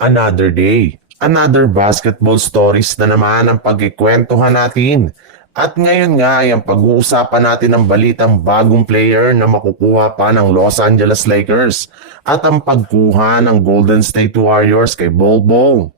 Another day, another basketball stories na naman ang pagkikwentuhan natin. At ngayon nga ay ang pag-uusapan natin ang balitang bagong player na makukuha pa ng Los Angeles Lakers at ang pagkuha ng Golden State Warriors kay Bol Bol.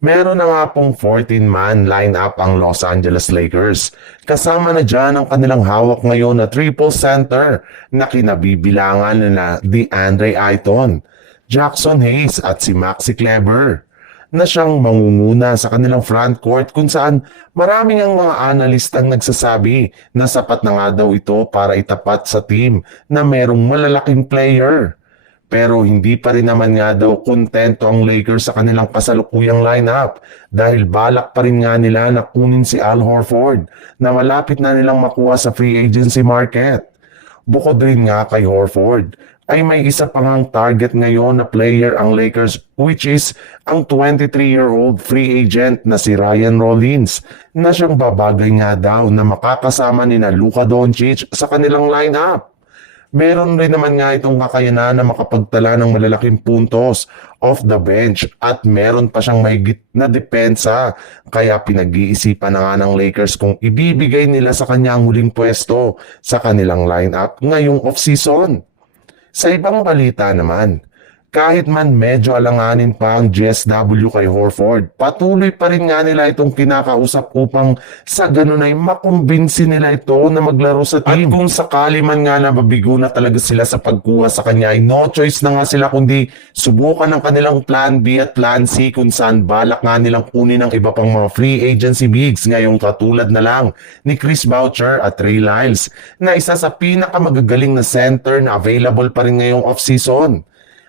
Meron na nga pong 14-man lineup ang Los Angeles Lakers. Kasama na dyan ang kanilang hawak ngayon na triple center na kinabibilangan na DeAndre Ayton, Jackson Hayes at si Maxi Kleber na siyang mangunguna sa kanilang front court kung saan maraming ang mga analistang nagsasabi na sapat na nga daw ito para itapat sa team na merong malalaking player. Pero hindi pa rin naman nga daw kontento ang Lakers sa kanilang kasalukuyang lineup dahil balak pa rin nga nila na kunin si Al Horford na malapit na nilang makuha sa free agency market. Bukod rin nga kay Horford, ay may isa pang target ngayon na player ang Lakers which is ang 23-year-old free agent na si Ryan Rollins na siyang babagay nga daw na makakasama ni na Luka Doncic sa kanilang lineup. Meron rin naman nga itong kakayanan na makapagtala ng malalaking puntos off the bench at meron pa siyang mahigit na depensa kaya pinag-iisipan na nga ng Lakers kung ibibigay nila sa kanya ang huling pwesto sa kanilang lineup ngayong off-season. Sa ibang balita naman, kahit man medyo alanganin pa ang GSW kay Horford, patuloy pa rin nga nila itong kinakausap upang sa ganun ay makumbinsi nila ito na maglaro sa team. At kung sakali man nga na mabigo na talaga sila sa pagkuha sa kanya ay no choice na nga sila kundi subukan ng kanilang plan B at plan C kung saan balak nga nilang kunin ng iba pang mga free agency bigs ngayong katulad na lang ni Chris Boucher at Ray Lyles na isa sa pinakamagagaling na center na available pa rin ngayong off-season.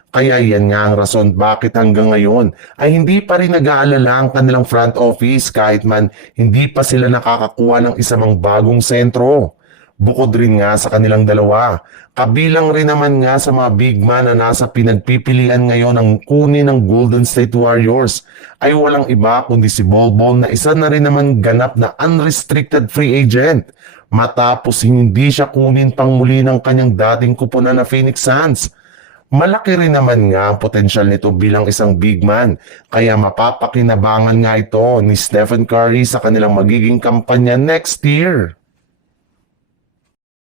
Kaya yan nga ang rason bakit hanggang ngayon ay hindi pa rin nag-aalala ang kanilang front office kahit man hindi pa sila nakakakuha ng isang bagong sentro. Bukod rin nga sa kanilang dalawa, kabilang rin naman nga sa mga big man na nasa pinagpipilian ngayon ng kunin ng Golden State Warriors ay walang iba kundi si Bol Bol na isa na rin naman ganap na unrestricted free agent matapos hindi siya kunin pang muli ng kanyang dating kupunan na Phoenix Suns. Malaki rin naman nga ang potensyal nito bilang isang big man, kaya mapapakinabangan nga ito ni Stephen Curry sa kanilang magiging kampanya next year.